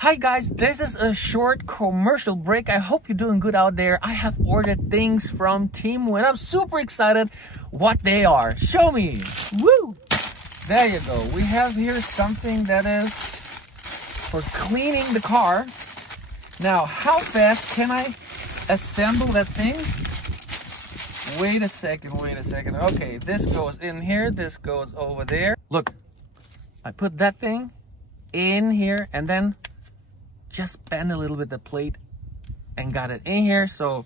Hi guys, this is a short commercial break. I hope you're doing good out there. I have ordered things from Temu and I'm super excited what they are. Show me. Woo! There you go. We have here something that is for cleaning the car. Now, how fast can I assemble that thing? Wait a second. Okay, this goes in here, this goes over there. Look, I put that thing in here and then just bend a little bit the plate and got it in here. So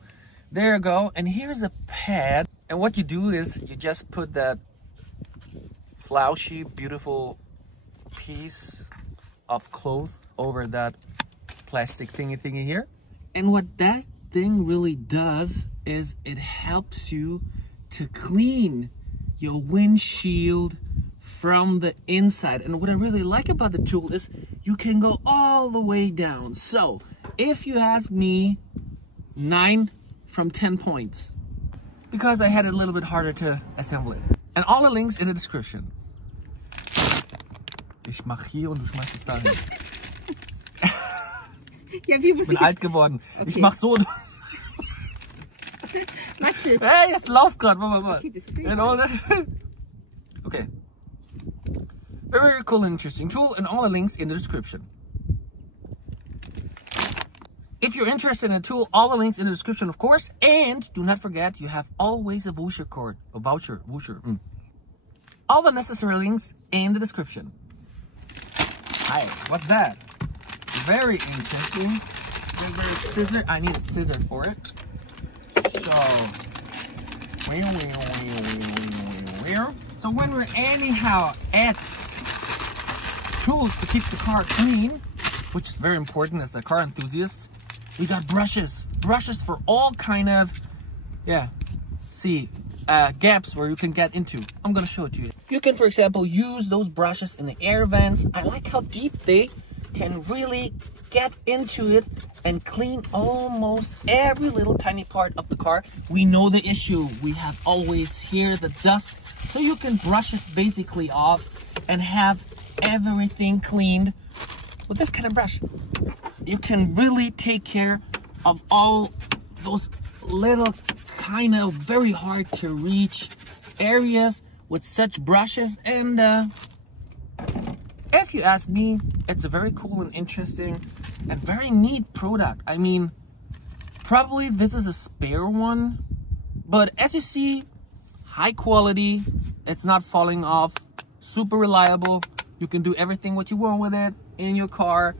there you go. And here's a pad. And what you do is you just put that flousy, beautiful piece of cloth over that plastic thingy here. And what that thing really does is it helps you to clean your windshield from the inside. And what I really like about the tool is you can go all the way down. So if you ask me, 9 from 10 points, because I had it a little bit harder to assemble it. And all the links in the description. Ich mach hier und du schmeißt es dahin. Ja, wie muss ich bin alt geworden. Okay. Ich mach so. Hey, hey, es läuft gerade. Okay, this is okay. Very cool and interesting tool, and all the links in the description. If you're interested in a tool, all the links in the description, of course. And do not forget, you have always a voucher code. All the necessary links in the description. Hi, what's that? Very interesting. Very scissor. I need a scissor for it. So when we're anyhow at tools to keep the car clean, which is very important as a car enthusiast, we got brushes for all kind of gaps where you can get into. I'm gonna show it to you. You can, for example, use those brushes in the air vents. I like how deep they can really get into it and clean almost every little tiny part of the car. We know the issue. We have always here the dust, so you can brush it basically off and have everything cleaned with this kind of brush. You can really take care of all those little kind of very hard to reach areas with such brushes. And if you ask me, it's a very cool and interesting and very neat product. I mean, probably this is a spare one, but as you see, high quality, it's not falling off, super reliable. You can do everything what you want with it in your car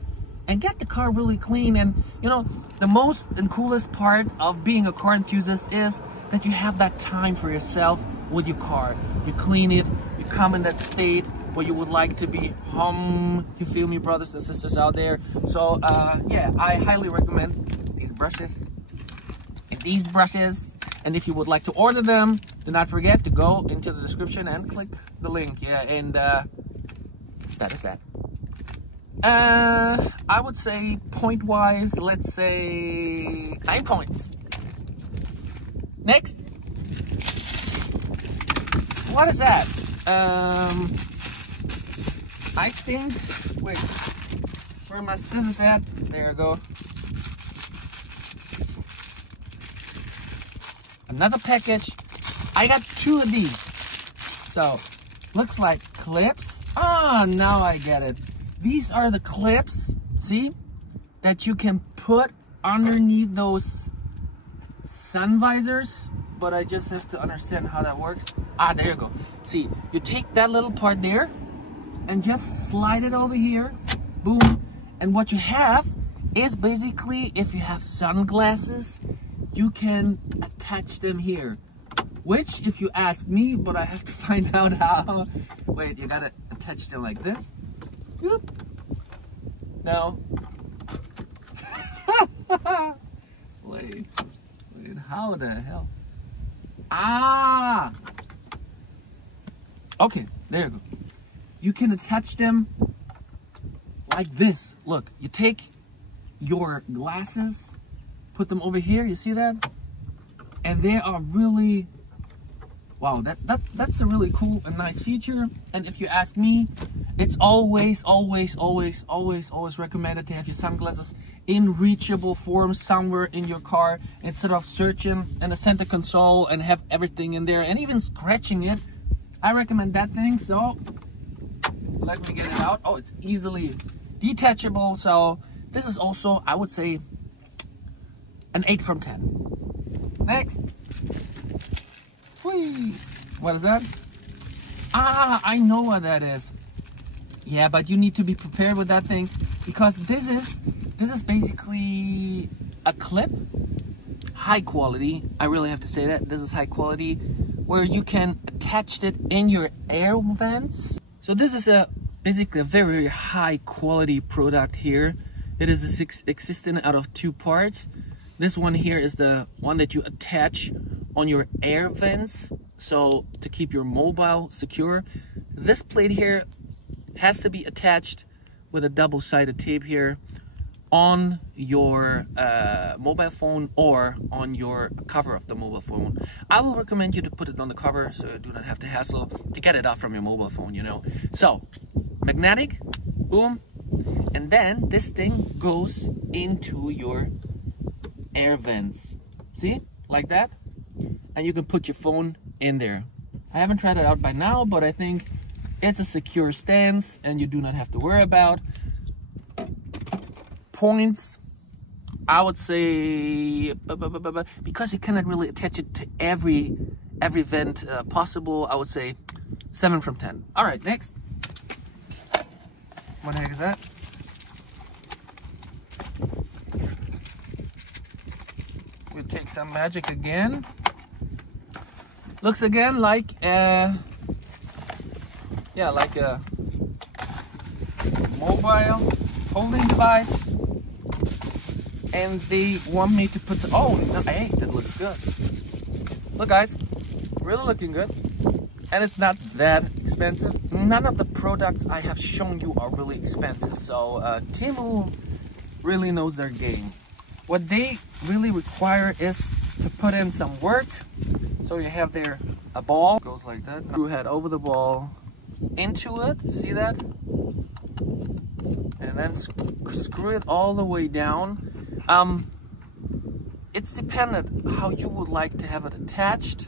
and get the car really clean. And you know, the most and coolest part of being a car enthusiast is that you have that time for yourself with your car. You clean it, you come in that state where you would like to be home. You feel me, brothers and sisters out there? So yeah, I highly recommend these brushes and these brushes. And if you would like to order them, do not forget to go into the description and click the link. Yeah, and that is that. I would say point-wise, let's say 9 points. Next. What is that? I think, wait, where are my scissors at? There you go. Another package. I got 2 of these. So, looks like clips. Ah, now I get it. These are the clips, see, that you can put underneath those sun visors. But I just have to understand how that works. Ah, there you go. See, you take that little part there and just slide it over here. Boom. And what you have is basically, if you have sunglasses, you can attach them here. Which, if you ask me, but I have to find out how. Wait, you gotta attach them like this. Whoop. No. Wait, how the hell? Ah! Okay, there you go. You can attach them like this. Look, you take your glasses, put them over here, you see that? And they are really wow, that's a really cool and nice feature. And if you ask me, it's always recommended to have your sunglasses in reachable form somewhere in your car, instead of searching in the center console and have everything in there and even scratching it. I recommend that thing. So let me get it out. Oh, it's easily detachable. So this is also, I would say, an 8 from 10. Next. Whee! What is that? Ah, I know what that is. Yeah, but you need to be prepared with that thing, because this is basically a clip. High quality. I really have to say that. This is high quality, where you can attach it in your air vents. So this is basically a very high quality product here. It is existing out of 2 parts. This one here is the one that you attach on your air vents, so to keep your mobile secure. This plate here has to be attached with a double-sided tape here on your mobile phone or on your cover of the mobile phone. I will recommend you to put it on the cover, so you do not have to hassle to get it off from your mobile phone, you know. So, magnetic, boom, and then this thing goes into your air vents. See? Like that. And you can put your phone in there. I haven't tried it out by now, but I think it's a secure stance and you do not have to worry about points. I would say, because you cannot really attach it to every vent possible, I would say 7 from 10. All right, next. What the heck is that? We'll take some magic again. Looks again like a mobile holding device. And they want me to put, oh, no, hey, that looks good. Look guys, really looking good. And it's not that expensive. None of the products I have shown you are really expensive. So Temu really knows their game. What they really require is to put in some work. So you have there a ball, goes like that. You head over the ball into it, see that? And then screw it all the way down. It's dependent how you would like to have it attached.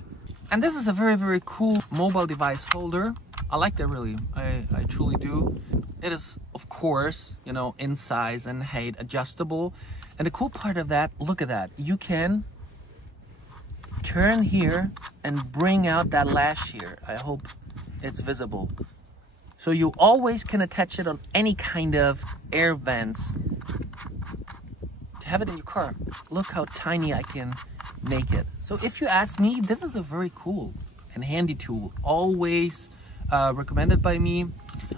And this is a very, very cool mobile device holder. I like that really, I truly do. It is, of course, you know, in size and height adjustable. And the cool part of that, look at that. You can turn here and bring out that lash here. I hope it's visible. So you always can attach it on any kind of air vents. To have it in your car, look how tiny I can make it. So if you ask me, this is a very cool and handy tool. Always recommended by me.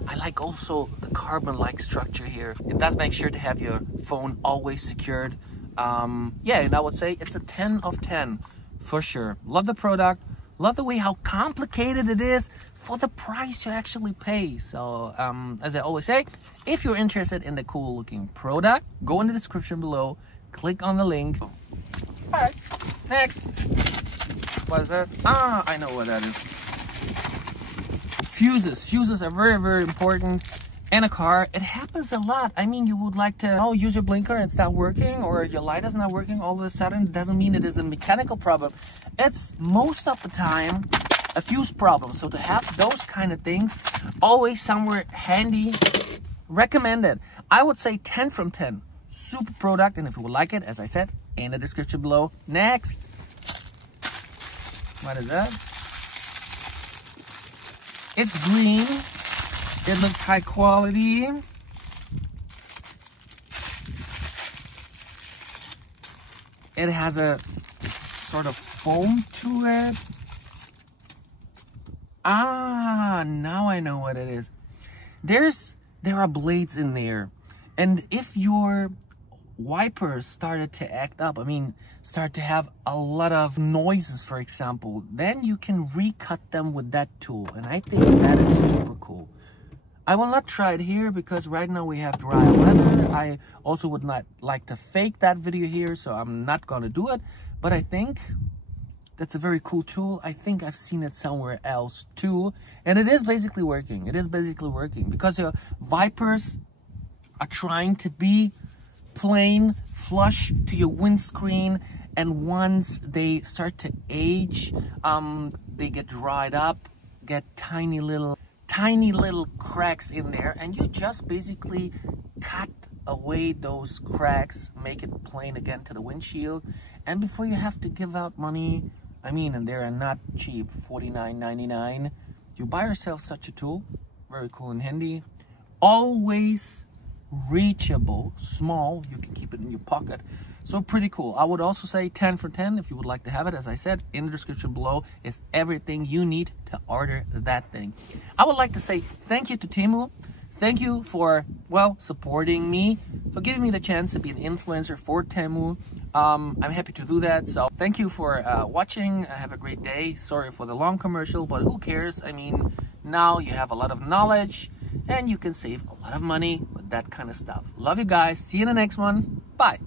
I like also the carbon-like structure here. It does make sure to have your phone always secured. Yeah, and I would say it's a 10 of 10 for sure. Love the product. Love the way how complicated it is for the price you actually pay. So as I always say, if you're interested in the cool looking product, go in the description below, click on the link. All right, next. What is that? Ah, I know what that is. Fuses. Fuses are very, very important in a car. It happens a lot. I mean, you would like to use your blinker and it's not working, or your light is not working all of a sudden. It doesn't mean it is a mechanical problem. It's most of the time a fuse problem. So to have those kind of things always somewhere handy, recommended. I would say 10 from 10. Super product, and if you would like it, as I said, in the description below. Next. What is that? It's green. It looks high quality. It has a sort of foam to it. Ah, now I know what it is. There are blades in there. And if your wipers started to act up, I mean, start to have a lot of noises, for example, then you can recut them with that tool. And I think that is super cool. I will not try it here because right now we have dry weather. I also would not like to fake that video here, so I'm not going to do it. But I think That's a very cool tool. I think I've seen it somewhere else too. And it is basically working. It is basically working because your wipers are trying to be plain, flush to your windscreen. And once they start to age, they get dried up, get tiny little cracks in there. And you just basically cut away those cracks, make it plain again to the windshield. And before you have to give out money, I mean, and they're not cheap, $49.99. You buy yourself such a tool, very cool and handy. Always reachable, small, you can keep it in your pocket. So pretty cool. I would also say 10 for 10 if you would like to have it. As I said, in the description below is everything you need to order that thing. I would like to say thank you to Temu. Thank you for, well, supporting me, for giving me the chance to be an influencer for Temu. I'm happy to do that. So thank you for watching. Have a great day. Sorry for the long commercial, but who cares? I mean, now you have a lot of knowledge and you can save a lot of money with that kind of stuff. Love you guys. See you in the next one. Bye.